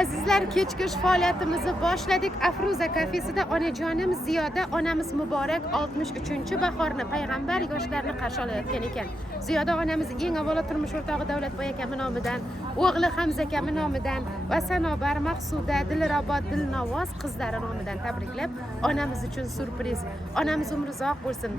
Azizlar, kechki faoliyatimizni boshladik. Afruza kafesida onajonim Ziyoda onamiz muborak 63-bahorni payg'ambar yoshlarni qarshi olayotgan ekan. Ziyoda onamiz eng avvalo turmush o'rtog'i Davlatboy akam nomidan, o'g'li Hamza akam nomidan va Sanobar, Maqsuda, Dilrabot, Dilnovoz qizlari nomidan tabriklab, onamiz uchun surpriz. Onamiz umri uzoq bo'lsin.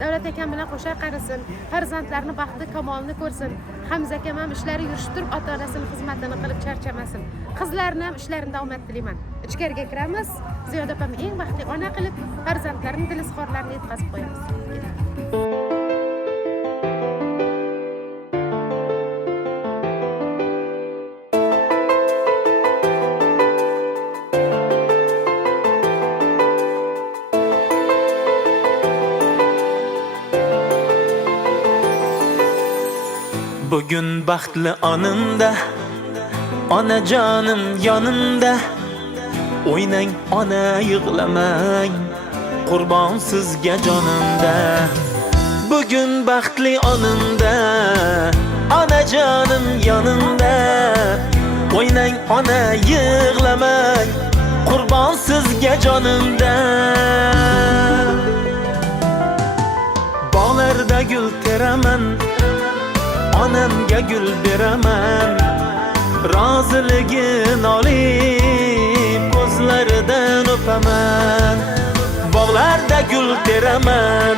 Davlat akam bilan qo'sha qarisin, farzandlarini baxti kamolini ko'rsin. Hamza akam ham ishlari yurishib turib, ota-onasining xizmatini qilib charchamasin. Qizlarni ham ishlarida omad tilayman. Ichkariga kiramiz. Ziyoda opam eng baxtli ona qilib, farzandlarining dil izhorlarini yetkazib qo'yamiz. Bugün baxtli onimda, onajonim yonimda. O'ynang ona, yig'lamang, qurbon sizga jonimda. Bugün baxtli onimda, onajonim yonimda. O'ynang ona, yig'lamang, qurbon sizga jonimda. Bog'larda gul teraman, onamga gul beraman. Roziligin olib, ko'zlaridan o'paman. Bog'larda gul teraman,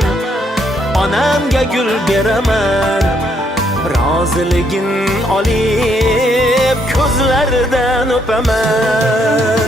onamga gul beraman. Roziligin olib, ko'zlaridan o'paman.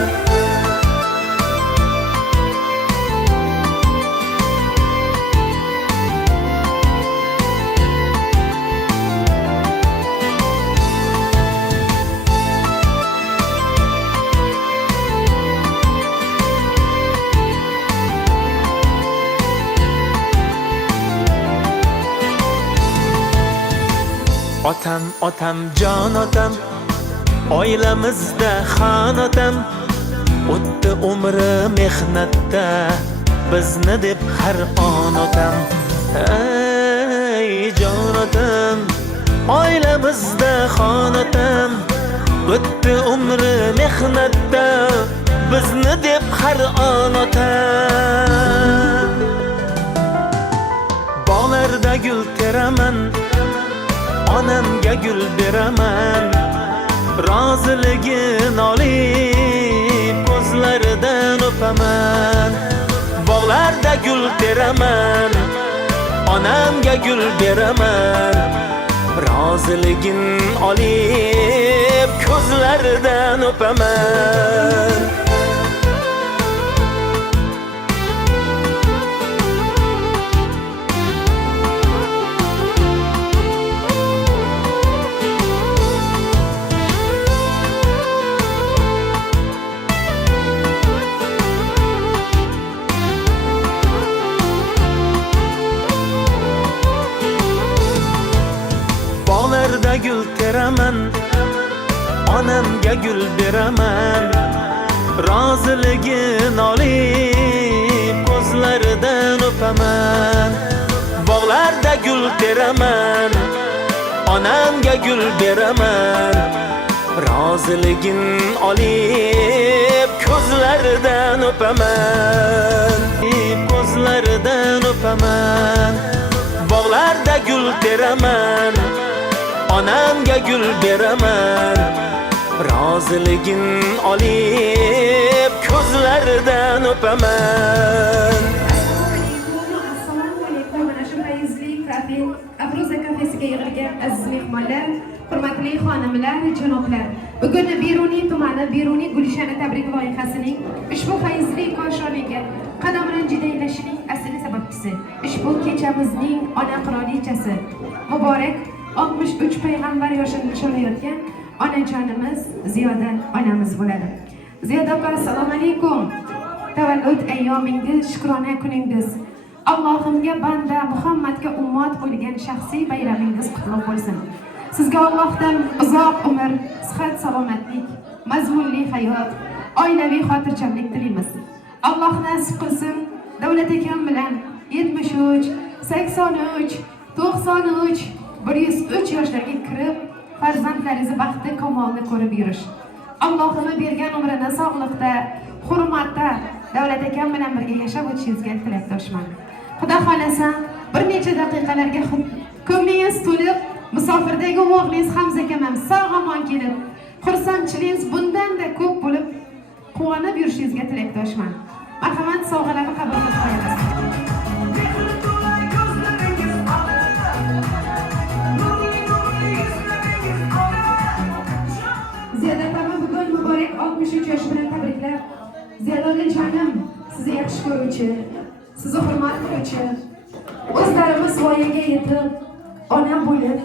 Otam, otam, jon otam, oilamizda xon otam. O'tdi umri mehnatda, bizni deb har on otam. Ey jon otam, oilamizda xon otam. O'tdi umri mehnatda, bizni deb har on otam. Bog'larda gul teraman, onamga gul beraman. Roziligin olib, ko'zlaridan o'paman. Bog'larda gul teraman, onamga gul beraman. Roziligin olib, ko'zlaridan o'paman. Bog'larda gul teraman, onamga gul beraman. Roziligin olib, ko'zlaridan o'paman. Bog'larda gul teraman, onamga gul beraman. Roziligin olib, ko'zlaridan o'paman. Ko'zlaridan o'paman. Bog'larda gul teraman, onamga gul beraman. Roziligin olib, ko'zlaridan o'paman. Assalomu alaykum. Mana shu fayzli kafe, Afruza kafesiga yig'ilgan aziz mehmonlar, hurmatli xonimlar, janoblar. Bugun Beruniy tumani Beruniy Gulshani tabrik loyihasining ushbu fayzli koshoniga qadam ranjidaylashining asli sababchisi, ushbu kechamizning ona qirolichasi, muborak 63 payg'ambar yoshini nishonlayotgan onajonimiz Ziyoda onamiz bo'ladi. Ziyoda opa, assalomu alaykum. Tavallud ayyomingiz, shukrona kuningiz. Allohimga banda, Muhammadga ummat bo'lgan shaxsiy bayramingiz qutlug' bo'lsin. Sizga Allohdan uzoq umr, sihat, salomatlik, mazmunli hayot, oilaviy xotirjamlik tilaymiz. Alloh nasib qilsin, Davlat akam bilan 73, 83, 93, 103 yoshlarga kirib, farzandlaringizni baxti kamolini ko'rib yurish. Allohning bergan umrini sog'likda, hurmatda Davlat akam bilan birga yashab o'tishingizga tilakdoshman. Xudo xolasa bir necha daqiqalarga ko'nglingiz to'lib, musofirdagi o'g'lingiz Hamza akam ham sog'-omon kelib, xursandchiligingiz bundan-da ko'p bo'lib, quvonib yurishingizga tilakdoshman. Marhamat, sovg'alarni qabul qilib qo'yamiz. Ziyoda tama bugun muborak 63 yosh bilan tabriklab. Ziyoda jonim, sizni yaxshi ko'ruvchi, sizni hurmat qiluvchi, o'zlarimiz voyaga yetib, ona bo'lib,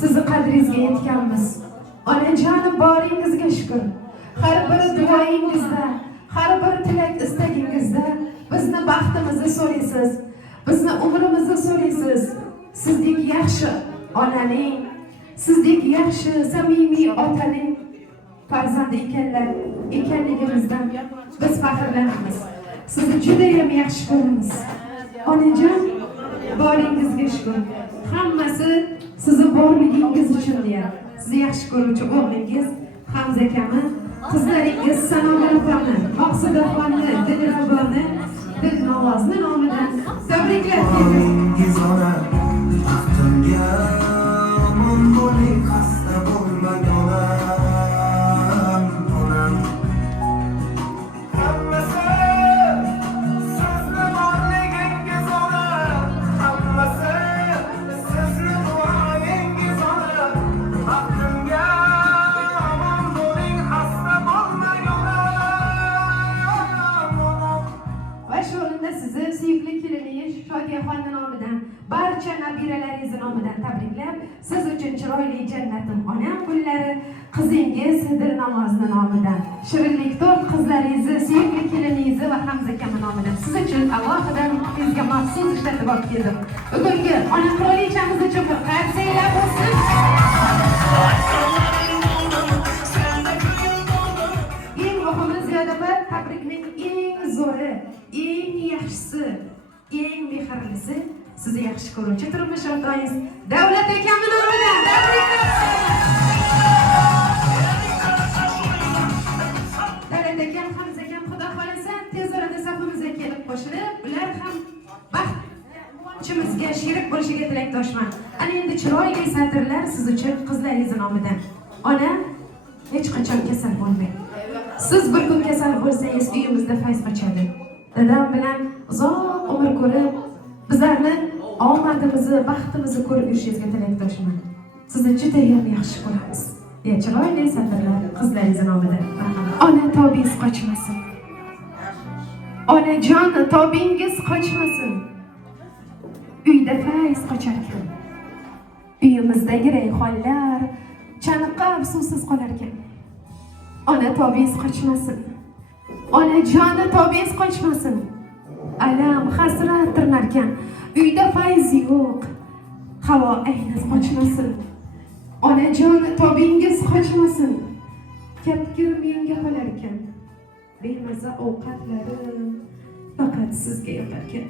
sizni qadringizga yetganmiz. Onajonim, boringizga shukr. Har bir duoyingizda, har bir tilak istagingizda bizni baxtimizni so'raysiz, bizni umrimizni so'raysiz. Sizdek yaxshi onaning, sizdek yaxshi samimiy otaning farzandi ekanligimizdan biz faxrlanamiz. Sizni juda ham yaxshi ko'ramiz. Onajon, boringizga shukr. Hammasi sizni borligingiz uchun deyapti. Sizni yaxshi ko'ruvchi o'g'lingiz Hamza akami, qizlaringiz Sanobar opani, Maqsuda opani, Dilraboni, Dilnovozni nomidan tabriklar qo'yamiz. barcha nabiralaringiz nomidan tabriklab, siz uchun chiroyli jannatim onam gullari, qizingiz Dilnovozni nomidan, shirinlikdor qizlaringizni, suyukli keliningizni va Hamza akam nomidan siz uchun alohida sizga maxsus ishlatib olib keldim. Bugungi ona qirolichamiz uchun bir qarsanglar bo'lsin. Eng muhimi Ziyoda tabrikning eng zo'ri, eng yaxshisi, eng mehrlisi sizni yaxshi ko'ruvchi turmush o'rtog'ingiz Davlat akam nomidan tabriklar. Davlat akam, Hamza akam, xudo xolasa tez orada safimizga kelib qo'shilib, ular ham baxtimizga sherik bo'lishiga tilakdoshman. Ana endi chiroyli satrlar siz uchun qizlaringiz nomidan. Ona, hech qachon kasal bo'lmang. Siz bir kun kasal bo'lsangiz, uyimizda fayz qochadi. Dadam bilan uzoq umr ko'rib, bizlarni omadimizni, baxtimizni ko'rib yurishingizga tilakdoshman. Sizni juda ham yaxshi ko'ramiz. Chiroyli satrlar qizlaringiz nomidan. Ona tobingiz qochmasin. Onajon, tobingiz qochmasin. Uyda fayz qochar ekan. Uyimizdagi rayhonlar chaniqib suvsiz qolar ekan. Ona tobingiz qochmasin. Onajon, tobingiz qochmasin. Alam, hasrat tirnar ekan. Uyda fayz yo'q. Havo ayniz qochmasin. Onajon, tobingiz qochmasin. Kapkir menga qolar ekan. Bemaza ovqatlarim faqat sizga yoqar ekan.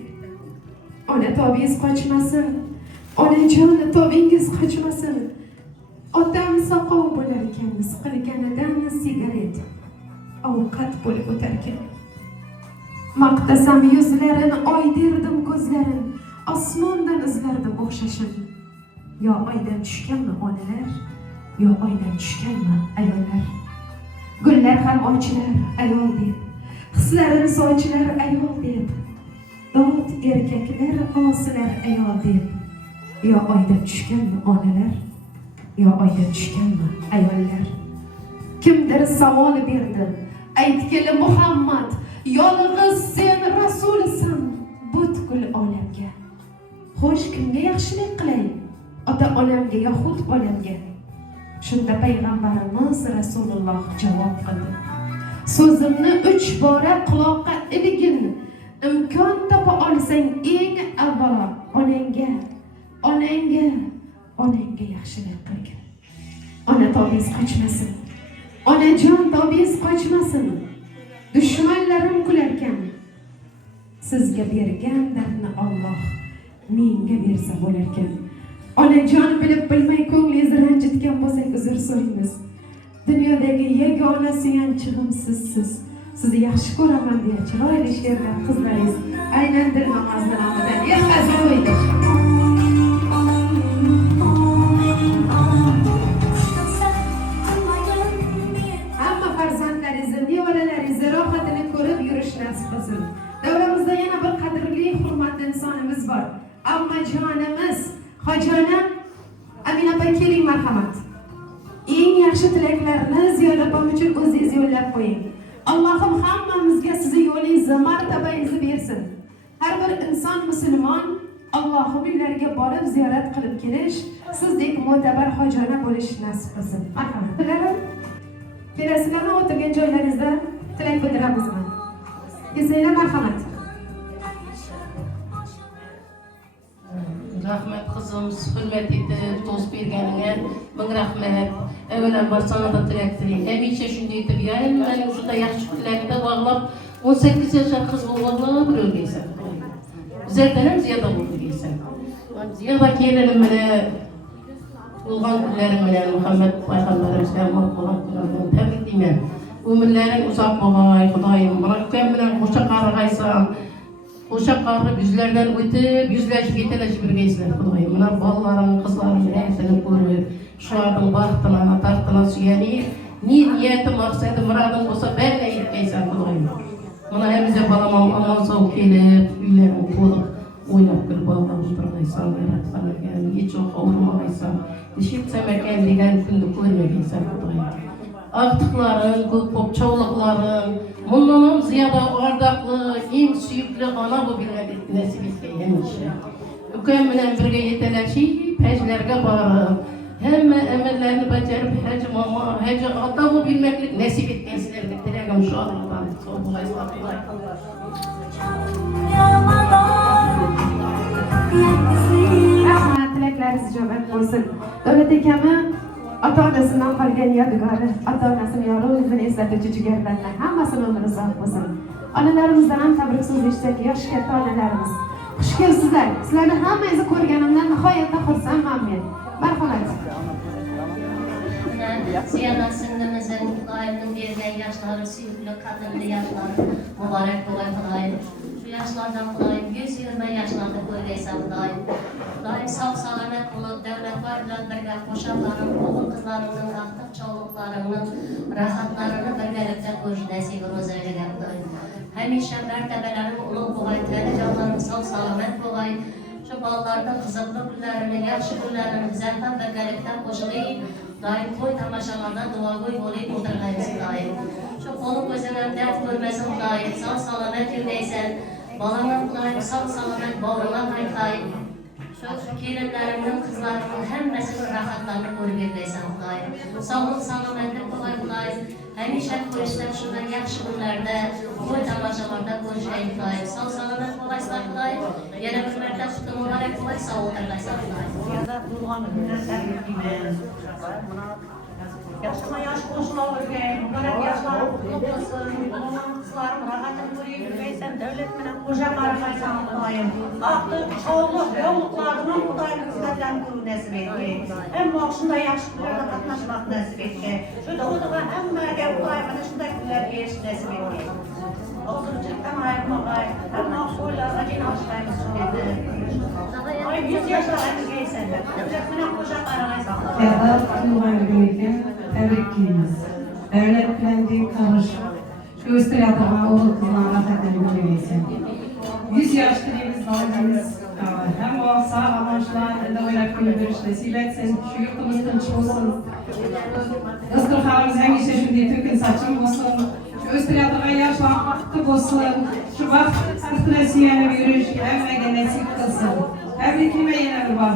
Ona tobingiz qochmasin. Onajon, tobingiz qochmasin. Otam soqov bo'lar ekan, siqilganidan sigaret ovqat bo'lib o'tar ekan. Maqtasam yuzlarini, oy derdim ko'zlarin, osmondan izlardim o'xshashin. Yo oydan tushganmi onalar, yo oydan tushganmi ayollar. Gullar ham ochilar ayol deb, hislarini sochilar ayol deb, dod erkaklar osilar ayol deb. Yo oydan tushganmi onalar, yo oydan tushganmi ayollar. Kimdir savol berdi, aytgili Muhammad, yolg'iz sen rasulsan butkul olamga. Xo'sh, kimga yaxshilik qilay? Ota-onamga yoxud bolamga? Shunda payg'ambarimiz Rasululloh javob qildi. So'zimni 3 bora quloqqa iligin. Imkon topa olsang eng avvalo onangga yaxshilik qilgin. Ona tobingiz qochmasin. Onajon, tobingiz qochmasin. Dushmanlarim kularkan. Sizga bergan dardni Alloh menga bersa bo'larkan. Onajon, bilib bilmay ko'nglingizni ranjitgan bo'lsak uzr so'raymiz. Dunyodagi yagona suyanchig'im sizsiz. Sizni yaxshi ko'raman deya chiroyli she'rlar qizlaringiz aynan Dilnoz nomidan yetqazib qo'ydi. Hamma farzandlaringizni, nevaralaringizni rohatini ko'rib yurish nasib qilsin. Davramizda yana bir qadrli, hurmatli insonimiz bor. Ammajonimiz, Xo'jaonam Amina opa, keling marhamat. Eng yaxshi tilaklarni Ziyoda opam uchun o'zingiz yo'llab qo'ying. Allohim hammamizga sizni yo'lingizni, martabangizni bersin. Har bir inson musulmon Allohning uylariga borib ziyorat qilib kelish, sizdek mo'tabar xojona bo'lish nasib qilsin. Marhamat. Tilarim. Kelasizlarmi o'tirgan joylaringizda tilak bildiramizmi? Kelinglar marhamat. Rahmet kızım, hürmet etip, dost bergenine, ming rahmet. Evvelen sana da tilak dileyim. Hemice şunu etip, yani ben şurada yaxşı tilakta bağlap, 18 yaşa kız olmalı bir ölgeysen. Zerdenem ziyada oldu geysen. Ziyada gelelim bile, olgan günlerim bile, Muhammed Peygamberimizden olan günlerden tebrikliyim. Ömürlerin uzak boğay, Kudayım, bırakken bile hoşça kargaysan, Uşak qarrı yüzlerden ötüp, yüzleşip yeteleship birgeysizler Kudayım. Mına ballarım, kızlarım, hepsini görüp, şulardan bahtına, tartına süyenip, niyetim, maksadım, muradım olsa benle yetkeysen Kudayım. Mına hemize balamam aman sağ kelip, üylerim to'liq o'ylab bir baldan o'tirgaysan, yaratgan ekan, hech og'rimagaysan, dishib ekan degan kunni ko'rmagaysan Kudayım. Aktıkların, köp çoğulukların, bundan ziyada ardaklı, en süyüklü ana bu bilmedik nasip etkeyenmiş. Üküm bilen birge yeteleşip, heclerge bağırıp, hem emellerini becerip, hece mama, hece ata bu bilmeklik nasip etkensilerdir. Dileğim şu Allah'tan, soğuk estağfurullah. Rahmat, tilaklaringiz ijobat bo'lsin. Davlat akami ota-onasidan qolgan yodgori, ota-onasini yorug'ligini eslatuvchi jigarlardan hammasini umri uzoq bo'lsin. Onalarimizdan ham tabrik so'z eshitsak, yosh katta onalarimiz. Xush kelibsizlar. Sizlarni hammangizni ko'rganimdan nihoyatda xursandman men. Marhamat. Ziyoda singlimizin Xudoyimning bergan yoshlari, suyukli qadrli yoshlari muborak bo'lsin Xudoyim. Shu yoshlardan Xudoyim 100 yildan yoshlarni ko'rgaysan Xudoyim. Xudoyim sog' salomat bo'lib, davlatlar bilan birga qo'shaqlarim, o'g'il qizlarimning baxtli chog'liqlarini, rohatlarini birgalikda ko'rish nasibini o'zingizga Xudoyim. Hamisha martabalaring ulug' bo'lg'ay, tanajonim sog' salomat bo'lg'ay. Şu ballardan qiziqli kunlarini, yaxshi kunlarini bizlar ham birgalikda qo'shilib, doim to'y tomoshalardan duogo'y bo'lib o'tirgaymiz Xudoyim. Shu qo'li ko'zingdan dard ko'rmasin Xudoyim, sog' salomat yurgaysan. Balangga Xudoyim sog' salomat bog'ingga qaytay. Şu kelinlarimning, qizlarimning hammasini rohatlarini ko'rib yurgaysan Xudoyim. Sog'lik salomatlik bo'lg'ay Xudoyim. Hamisha ko'rishlar shunday yaxshi kunlarda, to'y tomoshalarda ko'rishgan Xudoyim. Sog' salomat bo'laysizlar Xudoyim. Yana bir marta quti muborak bo'lsin, sog' o'tirgaysan Xudoyim. Tug'ilgan kunini tabriklayman. Yaşıma yaş qo'shila o'rgay, muborak yoshlarim qutlug' bo'lsin. O'g'lim, qizlarim rohatini ko'rib yurgaysan, davlat bilan qo'sha qaragaysan Xudoyim. Aqli, sog'lik, yo'qliqlarini Xudoyim hizmatlarini ko'rib nasib etgay. Hamma shunday yaxshi kunlarda qatnashmoq nasib etgay. Shu o'tiga hammaga Xudoyim mana shunday kunlar berish nasib etgay. Hozirlikdan aytmag'ay, hamma qo'ylarga jinoyatlarimiz shunday. Ay 100 yoshlarga kelgaysan, davlat bilan qo'sha qaragaysan. Tug'ilgan kuniga tabriklaymiz. Davlat bilan deng qavishib, shu o'stiradigan o'g'il qizlarni rohatini ko'rgaysan. 100 yosh tilaymiz, oilamiz hamma sog' omonchilar, unda o'ylab kun ko'rish nasib etsin. Shu yurtimiz tinch bo'lsin. Dasturxonimiz hamisha shunday to'kin sochin bo'lsin. Shu o'stiradigan yoshlar baxtli bo'lsin. Shu baxt bilan suyanib yurish hammaga nasib qilsin. Tabriklayman yana bir bor.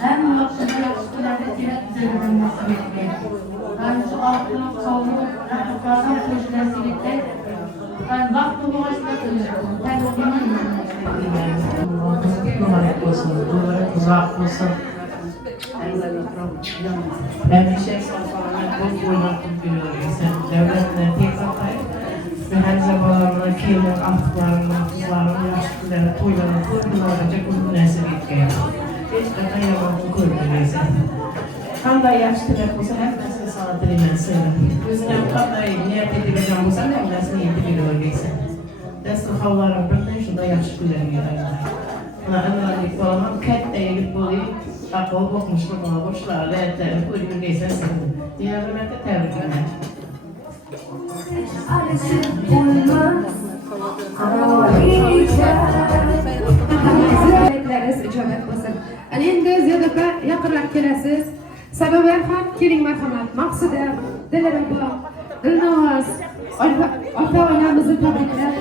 Hem vaktiyle yaptıkları direkt üzerinden nasip etmek. Yani şu altını savunuk, rahatlardan koş nasip etmek. Yani vakti bu açıda kılıyorum. Ben o günü Mübarek olsun, mübarek uzak olsun. Hemşe sağlamak bu kullanmak biliyor. Sen devletle tek atay. Ve her zamanlar Keyin artıqlarını, kızlarını, yaxşı günləri, toylarını ko'rgunlargacha bu munosib etgan. Hech qanday yomonlik ko'rmaysan. Qanday yaxshi tilak bo'lsa, hammasiga sana tilayman seni. O'zing ham qanday niyat etgan bo'lsan, hammasini yetib berib dasturxonlarim birdan shunday yaxshi kunlarga aylanadi. Mana anvarlik bolaman katta yigit bo'lib, aql o'qimishli bola boshlarga ko'rgaysan sen. Yana marta tabriklayman. Ziyoratlaringiz ijobat bo'lsin. Ana endi ziyoratga yaqinlab kelasiz. Sababi ham keling marhamat. Maqsuda, Dilrabo, Dilnavoz, ota-onamizni tabriklab.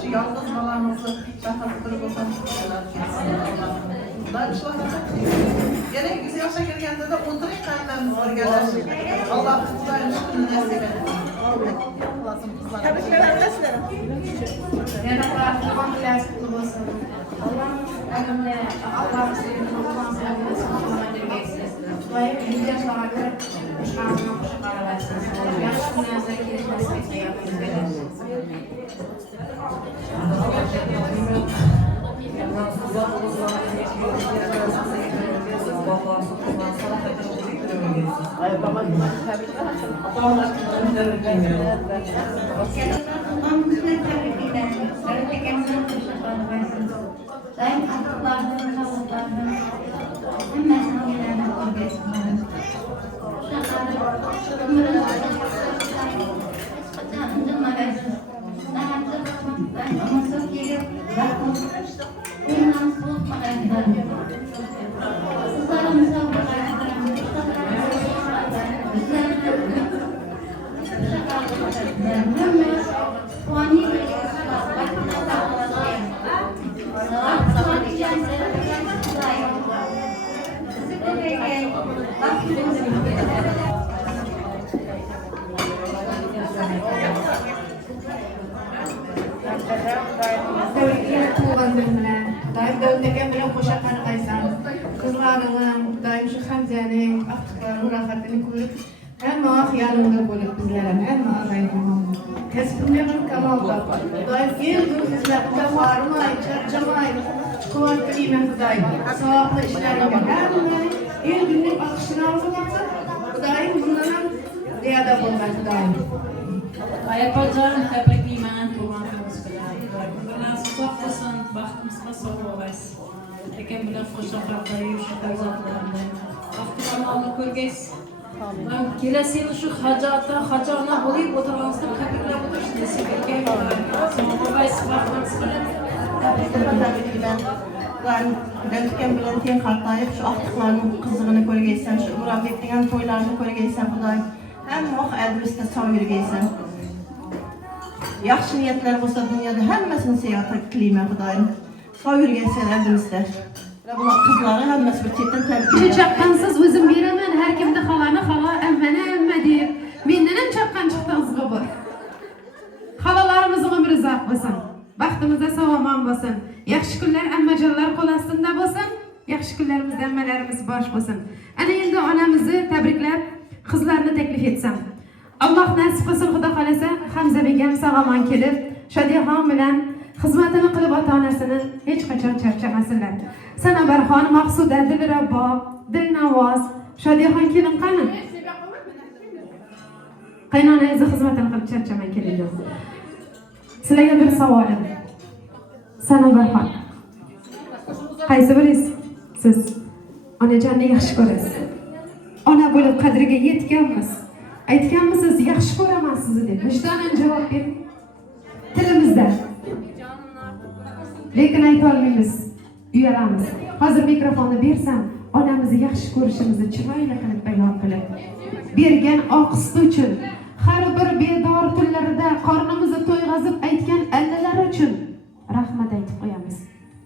Şu yalnız balamızı çakatırıp olsan gene güzel yaşa gelgende de oturayım kanlarımız var gelersin. Allah kızların şükürünü nasip edin. Tebrikler arkadaşlar. Allah'ın sevgisi, Allah'ın sevgisi, Allah'ın sevgisi. Bayım, yüz yaşlara göre işgalına kuşa karar versiniz. Yaş dünyasına girişmesi yapıyoruz. Daim atıklardan, tavuklardan, hemmesini bilenler orgasmlarım. Canım versin. Ben onu çok iyi bıraktım. Bundan soğutma ayaklarım. Kızlarımıza bırakırım. Daim dövdeken bilen koşa kargaysan, kızlarının, daim şu Hamza'nın, aktıklarının rahatını koyup, hem ağa xiyalında koyup bizlerim, hem ağa gayrimam. Kesbimlerin kamalda, daim el gün hizmetinde varmay, çarçamay, çıkıvar kıymet daim, sağlıklı işlerine, hem el günlük akışını alınması, daim bunların ziyade bulmak daim. Ayapacan tebriklayman tuğanımız bilan. Nasıl sağlasın, baxtımızga sog' bo'lasiz. Ekan bilan qo'shaqlarga yumshoq zotlarni. Baxtlarni ko'rgaysiz. Ben kelasi yil shu hajona bo'lib o'tirganimizda tabriklab o'tirish nasib etgan. Sog' bo'lasiz, baxtimiz bilan. Ben dövdeken bilen ten kartlayıp şu aktıklarının kızlığını koygaysan, şu Murabek degen toylarını koygaysan Xudoy. Hem oq adresde sağ yürgeysen. Yaxşı niyetler olsa dünyada hemmesini seyahata tileymen Xudoyim. Sağ yürgeysen adresde. Buna kızları hemmesi bir çetten tebrik Şu çaqqansız özüm beraman, her kimde xalani xala, emmene emme deyip, menden hem çaqqan çıqdınız bu. Xalalarımızın ömrü uzaq bo'lsin. Baxtimizda savoman bo'lsin. Yaxshi kunlar ammajonlar qo'l ostida bo'lsin. Yaxshi kunlarimizda ammalarimiz bosh bo'lsin. Ana endi onamizni tabriklab, qizlarni taklif etsam. Alloh nasib qilsin, Xudo xolasa, Hamza begim sog'omon kelib, Shodiyaxon bilan xizmatini qilib ota-onasini hech qachon charchamasinlar. Sanobarxon, Maqsuda, Dilrabo, Dilnavoz, Shodiyaxon kelin qani? Qaynonangizni xizmatini qilib charchamay keling. Sizlarga bir savolim. Sanobarxon. Qaysi biringiz? Siz onajonni yaxshi ko'rasiz. Ona bo'lib qadriga yetganmiz. Aytganmisiz, yaxshi ko'raman sizni deb. Vijdonan javob bering. Tilimizda. Lekin ayta olmaymiz. Uyalamiz. Hozir mikrofonni bersam, onamizni yaxshi ko'rishimizni chiroyli qilib bayon qilib bergan oq suti uchun, har bir bedor kunlarida qornimizni to'yg'azib aytgan allalari uchun rahmat aytib qo'yamiz.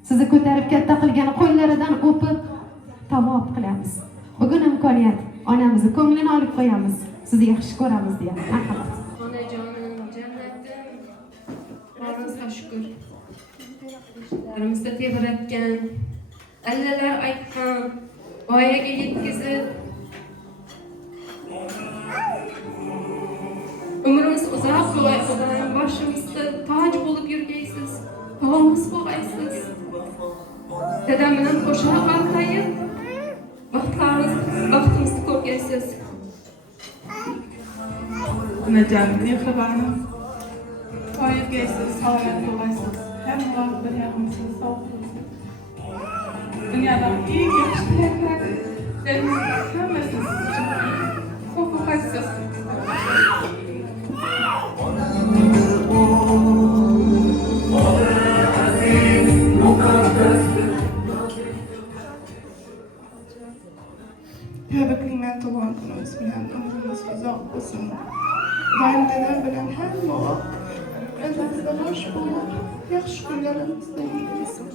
Sizni ko'tarib katta qilgan qo'llaridan o'pib tavob qilamiz. Bugun imkoniyat, onamizni ko'nglini olib qo'yamiz. Sizni yaxshi ko'ramiz deya. Marhamat. Onajon Aramızda tebretken, Allalar aytkan, voyaga yetkizib, umrimiz uzoq bo'lgan, boshimizda toj bo'lib yurgaysiz, tog'imiz bo'lgaysiz. Dadam bilan qo'shni qaltayib, vaqtimizni ko'rgaysiz. Onajon, mehribon. Oyibgaysiz, salomat bo'lasiz. Hamma vaqt bir yaxshisiz, sog' bo'lasiz. Dunyoda eng yaxshi tilaklar, hammasi siz uchun. Sog' bo'lasiz. Tebriklayman tug'ilgan kunimiz bilan, umrimiz uzoq bo'lsin. Doim dadam bilan hamma vaqt o'zimizda bosh bo'lib, yaxshi kunlarimizda yursin.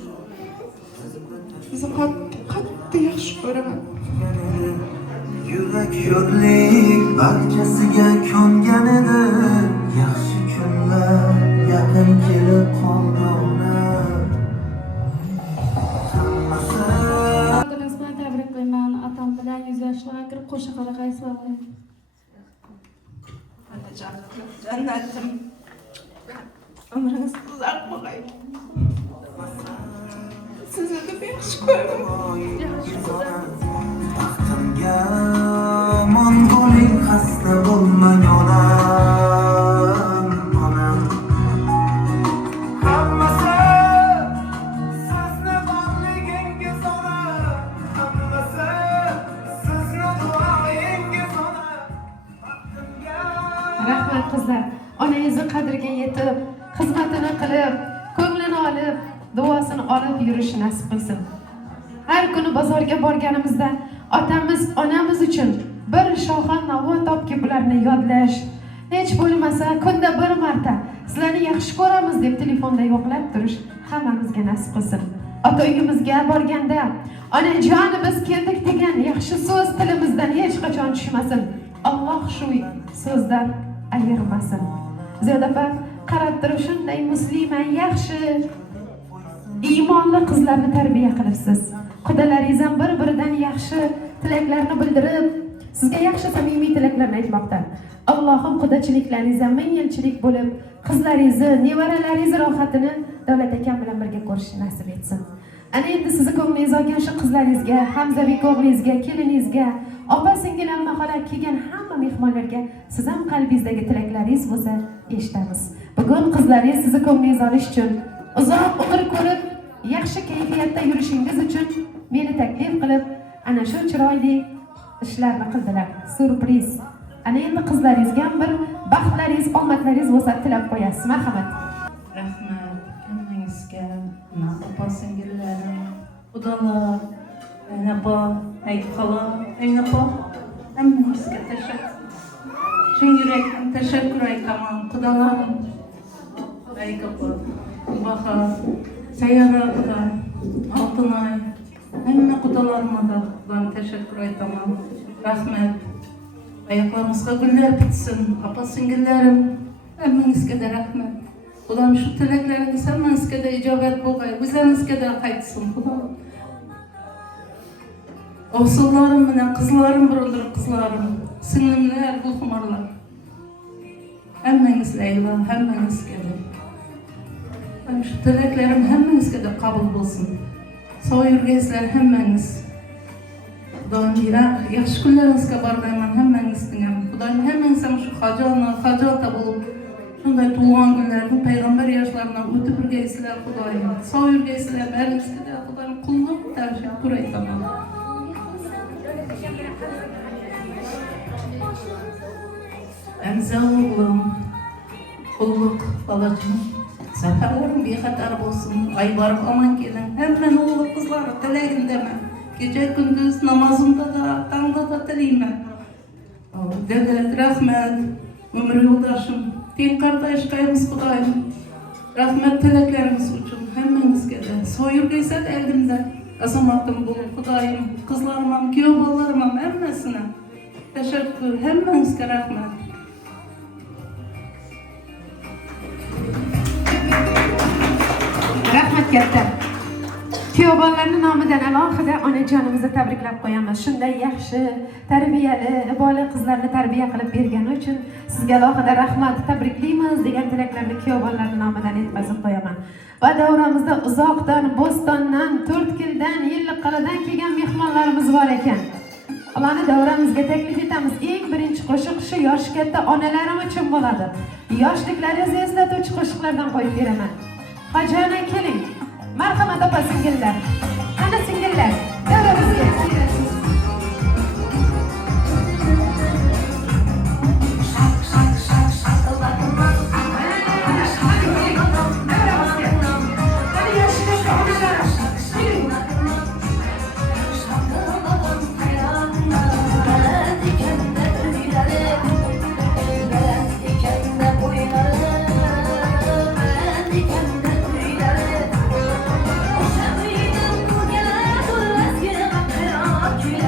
Sizni qattiq yaxshi ko'raman. Yurak sho'rlik barchasiga ko'ngan edi. Yaxshi kunlar yaqin kelib qoldi ona. Xotinizni tabriklayman. Atam bilan 100 yoshlarga kirib qo'shiq qilaqaysan. Onajon, jannatim. Umringiz uzoq bo'lgay. Sizni deb yaxshi ko'raman. Baxtimga mongolik xasta bo'lmang onam, onam. Hammasi sizni borligingiz ona, hammasi sizni duoyingiz ona. Rahmat qizlar, onangizni qadriga yetib, xizmatini qilib, ko'nglini olib, duosini olib yurish nasib qilsin. Har kuni bozorga borganimizda otamiz, onamiz uchun bir shoxan navo topki bularni yodlash, hech bo'lmasa kunda bir marta sizlarni yaxshi ko'ramiz deb telefonda yo'qlab turish hammamizga nasib qilsin. Ota uyimizga borganda onajon biz keldik degan yaxshi so'z tilimizdan hech qachon tushmasin. Alloh shu so'zdan ayirmasin. Ziyoda qarab turib shunday musliman, yaxshi iymonli qizlarni tarbiya qilibsiz. Qudalaringiz ham bir-biridan yaxshi tilaklarni bildirib, sizga yaxshi samimiy tilaklarni aytmoqda. Allohim qudachiliklaringizga ming yilchilik bo'lib, qizlaringizni, nevaralaringizni rohatini Davlat akam bilan birga ko'rishni nasib etsin. Ana endi sizni ko'nglingiz olgan shu qizlaringizga, Hamzabek o'g'lingizga, keliningizga, opa-singil amma-xola kelgan hamma mehmonlarga siz ham qalbingizdagi tilaklaringiz bo'lsa eshitamiz. Bugun qizlaringiz sizni ko'nglingiz olish uchun, uzoq umr ko'rib, yaxshi kayfiyatda yurishingiz uchun meni taklif qilib, ana shu chiroyli ishlarni qildilar. Surpriz. Ana endi qizlaringizga ham bir baxtlaringiz, omadlaringiz bo'lsa tilab qo'yasiz. Marhamat. Rahmat hammangizga, opa-singillarim, xudolar, aynapo, aytqala, aynapo, hammangizga tashakkur. Chin yurakdan tashakkur aytaman. Xudolarim, ayqapa, bahor, sayyora xudo, oltinay, hamma xudolarima da Xudoga tashakkur aytaman. Rahmat. Oyoqlarimizga gullar bitsin. Opa-singillarim, hammangizga da rahmat. Xudoim shu tilaklaringiz hammangizga da ijobat bo'lgay, o'zlaringizga da qaytsin. Xudo Ovsullarim bilan qizlarim, birodar qizlarim, singlimlar, gulxumarlar. Hammangiz laylo, hammangizga da. Shu tilaklarim hammangizga da qabul bo'lsin. Sog' yurgaysizlar hammangiz. Xudoim yaxshi kunlaringizga borgayman hammangizning ham. Xudoim hammangiz ham shu hajota bo'lib, shunday tug'ilgan kunlarni payg'ambar yoshlaridan o'tib yurgaysizlar Xudoim. Sog' yurgaysizlar, baringizga da Xudoim qulluq tashakkur aytaman. Hamza o'g'lim, qulluq balachim, safarlarim bexatar bo'lsin, ay borib omon keling. Hammani o'g'il qizlari tilagimdaman. Kecha kunduz namozimda da, tongda da tilayman. Dada, rahmat, umr yo'ldoshim, teng qardoshlarimiz Xudoyim. Rahmat tilaklaringiz uchun hammangizga da. Sog' yurgaysizlar eldimda. Azomatim bo'lib Xudoyim, qizlarim ham, kuyov bolalarim ham hammasini tashakkur, hammangizga rahmat. Rahmat katta. Kuyovonlarning nomidan alohida onajonimizni tabriklab qo'yamiz. Shunday yaxshi, tarbiyali, iboli qizlarni tarbiya qilib bergani uchun sizga alohida rahmat, tabriklaymiz degan tilaklarni kuyovonlarning nomidan yetkazib qo'yaman. Va davramizda uzoqdan, Bo'stondan, To'rtkildan, Yilliqqal'dan kelgan mehmonlarimiz bor ekan. Ularni davramizga taklif etamiz. Eng birinchi qo'shiq shu yoshi katta onalarim uchun bo'ladi. Yoshliklaringizni eslatuvchi qo'shiqlardan qo'yib beraman. Hojana keling. Marhamat opa singillar. Ana singillar, davramizga. Thank you.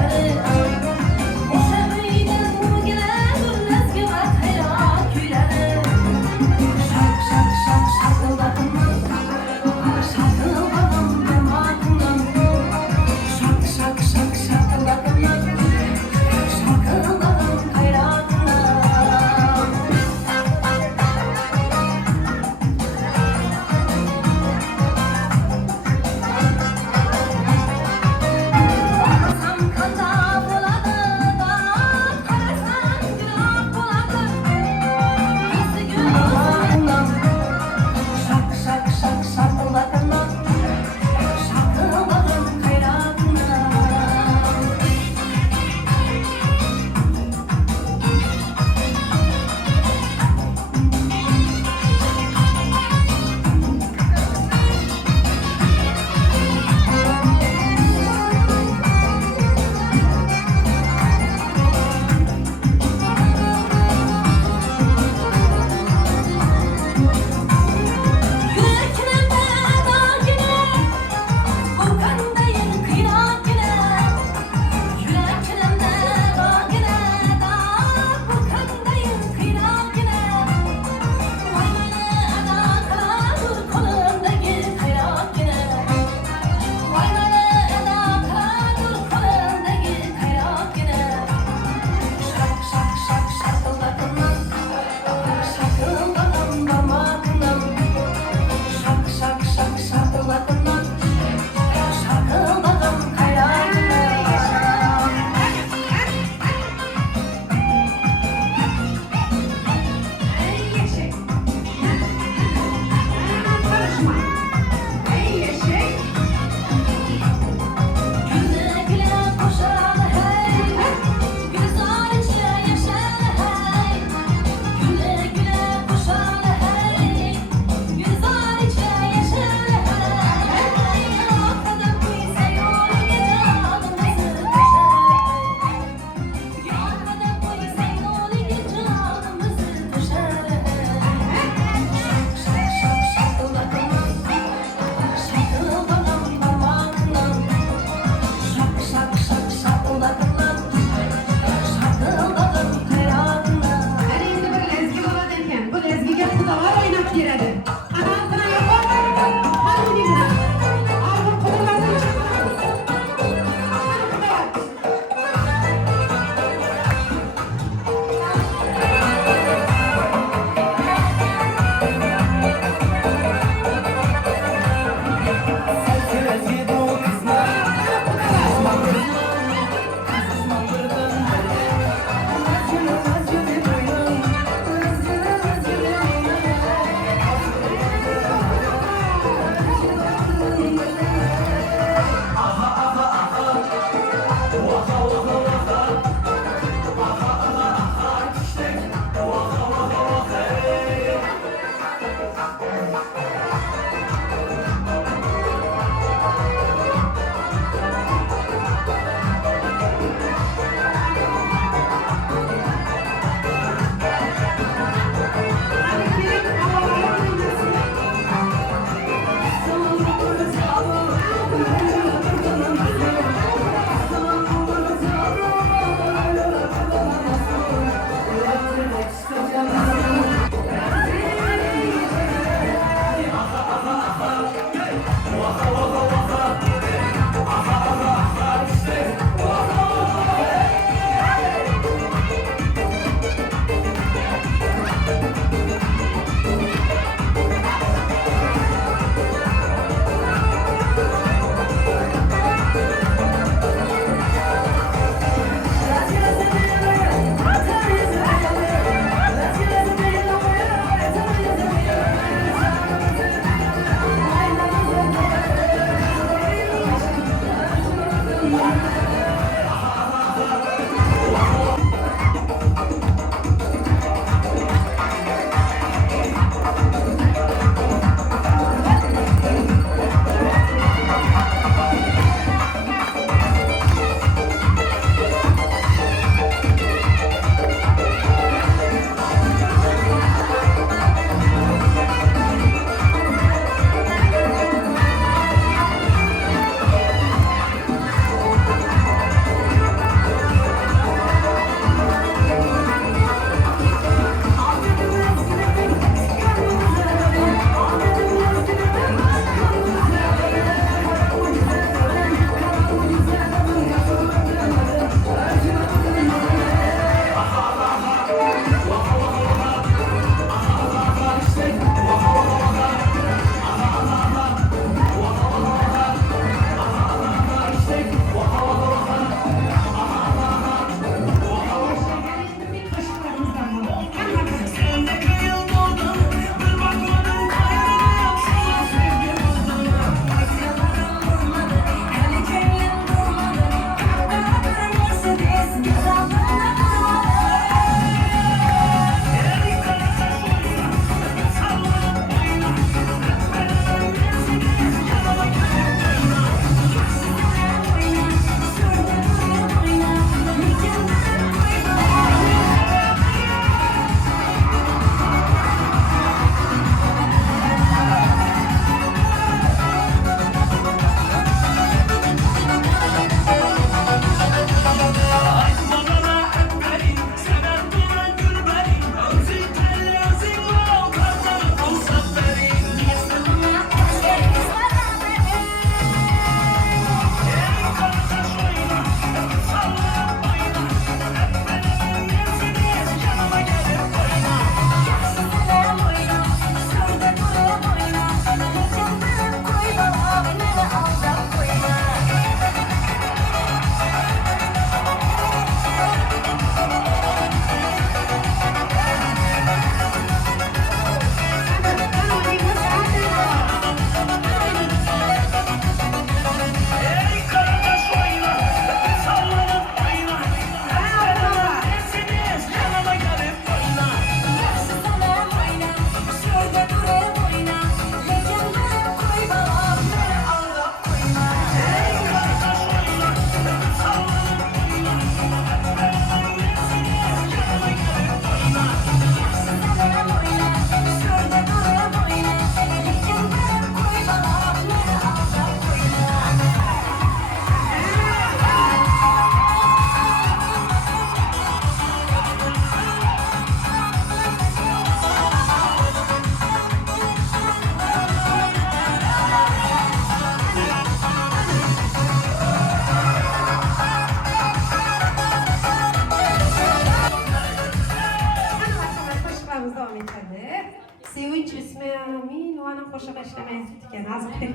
ishlamaysiz ekan hozir.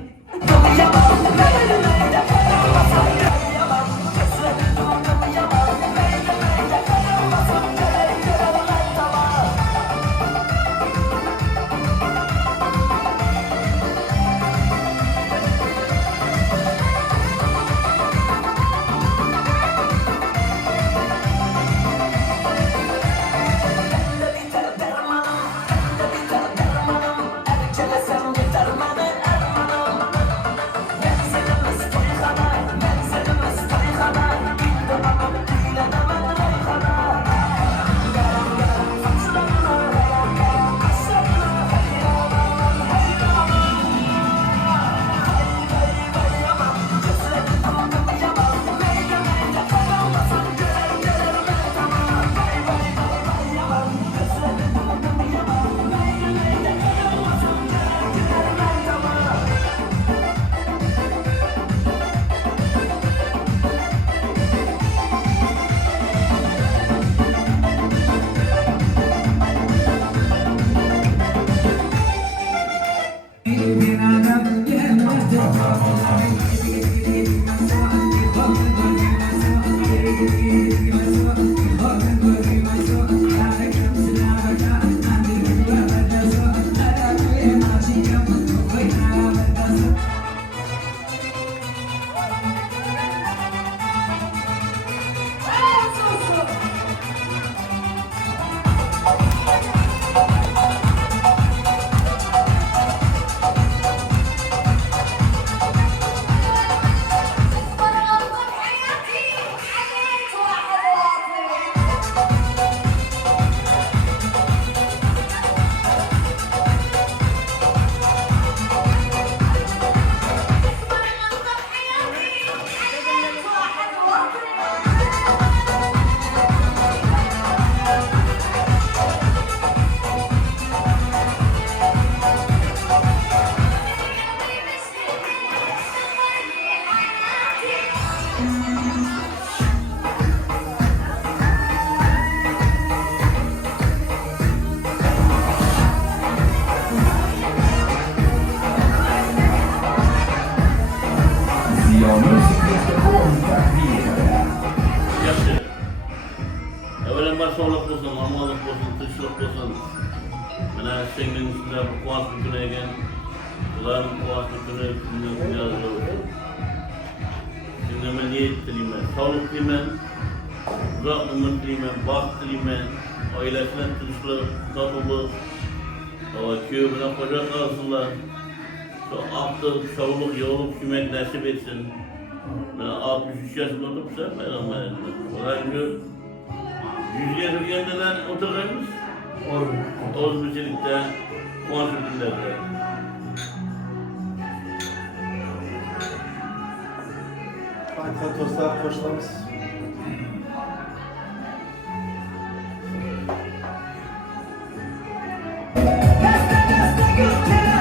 Yaxshi. Avvalambor sog'lik bo'lsin, omonlik bo'lsin, tinchlik bo'lsin. Mana singling sizlar quvonchli kun ekan. Ularning quvonchli kuni kunlar bo'lsin. Shunga niyat tilayman, sog'lik tilayman, uzoq umr tilayman, baxt tilayman, oilasidan tinchlik, totuvlik, kuyov bilan qo'sha qolsinlar. Aktif, sog'lik, yo'qlik, hikmat nasib etsin. Ben 63 yaşında oturmuşlar Peygamber Efendimiz. Olayınca 100'e yürüyenler otururuz. Ozmuçilikte, kuantürlerde. Fatiha tostlar koşlarımız. Gözleriniz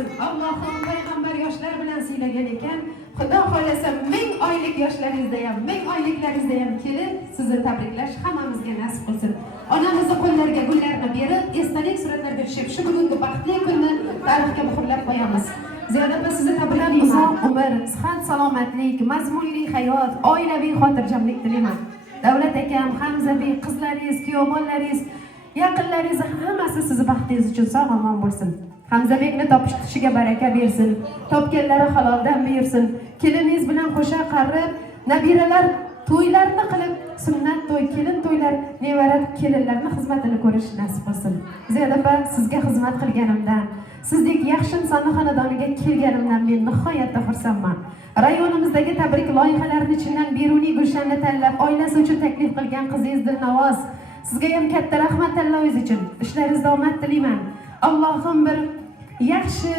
qilsin. Allohim payg'ambar yoshlar bilan siylagan ekan. Xudo xolasa 1000 oylik yoshlaringizda ham, 1000 oyliklaringizda ham kelib, sizni tabriklash hammamizga nasib qilsin. Onamizni qo'llariga gullarni berib, esdalik suratlarga tushib, shu bugungi baxtli kunni tarixga muhrlab qo'yamiz. Ziyoda opa sizni tabriklayman. Uzoq umr, sihat, salomatlik, mazmunli hayot, oilaviy xotirjamlik tilayman. Davlat akam, Hamza bey, qizlaringiz, kuyovonlaringiz, yaqinlaringiz hammasi sizni baxtingiz uchun sog'-omon bo'lsin. Hamza bekni topish-tutishiga baraka bersin. Topganlari haloldan buyursin. Keliningiz bilan qo'sha qarib, nabiralar to'ylarni qilib, sunnat to'y, kelin to'ylar, nevara kelinlarning xizmatini ko'rish nasib qilsin. Ziyoda opa, sizga xizmat qilganimdan, sizdek yaxshi insonni xonadoniga kelganimdan men nihoyatda xursandman. Rayonimizdagi tabrik loyihalarini ichidan Beruniy Gulshanni tanlab, oilasi uchun taklif qilgan qizingiz Dilnavoz, sizga ham katta rahmat tanlovingiz uchun. Ishlaringizda omad tilayman. Allohim bir yaxshi,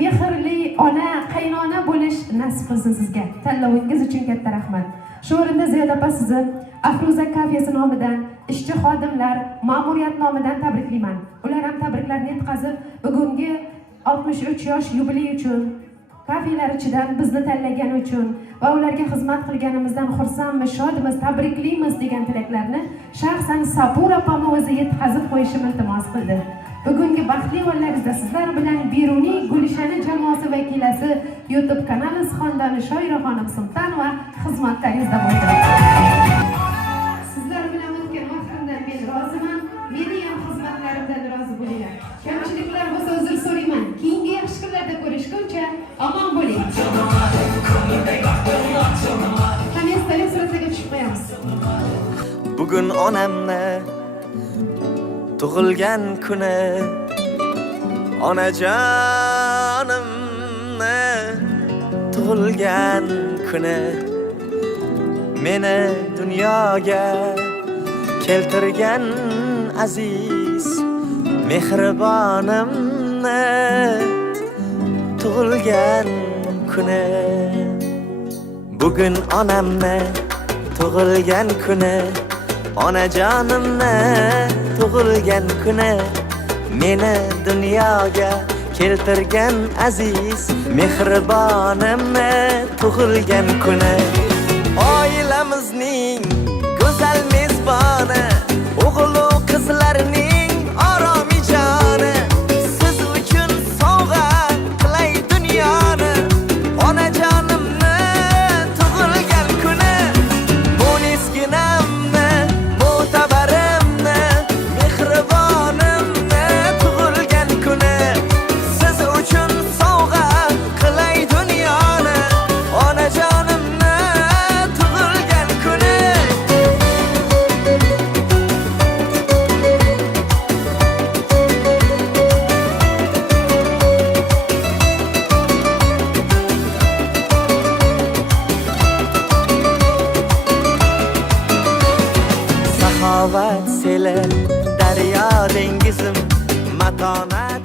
mehrli ona, qaynona bo'lish nasib qilsin sizga. Tanlovingiz uchun katta rahmat. Shu o'rinda Ziyoda opa sizni Afruza kafesi nomidan, ishchi xodimlar, ma'muriyat nomidan tabriklayman. Ular ham tabriklarni yetkazib, bugungi 63 yosh yubiley uchun, kafelar ichidan bizni tanlagani uchun va ularga xizmat qilganimizdan xursandmiz, shodmiz, tabriklaymiz degan tilaklarni shaxsan Sapura opamni o'zi yetkazib qo'yishimni iltimos qildi. Bugungi baxtli kunlaringizda sizlar bilan Beruniy Gulshani jamoasi vakilasi YouTube kanali xonadoni Shoiraxonim Sultonova xizmatlaringizda bo'ldi. Sizlar bilan o'tgan vaqtimdan men roziman. Meni ham xizmatlarimdan rozi bo'linglar. Kamchiliklar bo'lsa uzr so'rayman. Keyingi yaxshi kunlarda ko'rishguncha omon bo'ling. Qani esdalik suratlarga tushib qo'yamiz. Bugun onamni tug'ilgan kuni, onajonimni tug'ilgan kuni, meni dunyoga keltirgan aziz mehribonimni tug'ilgan kuni. Bugun onamni tug'ilgan kuni, onajonimni tug'ilgan kuni, meni dunyoga keltirgan aziz mehribonimni tug'ilgan kuni. Oilamizning go'zal mezboni, o'g'il qizlarning oromijoni, siz uchun sovg'a qilay dunyoni. Onajonimni tug'ilgan kuni, mo'nisginamni, mo'tabarimni, mehribonimni tug'ilgan kuni, siz uchun sovg'a qilay dunyoni. Onajonimni tug'ilgan kuni. Saxovat seli, daryo dengizim, matonat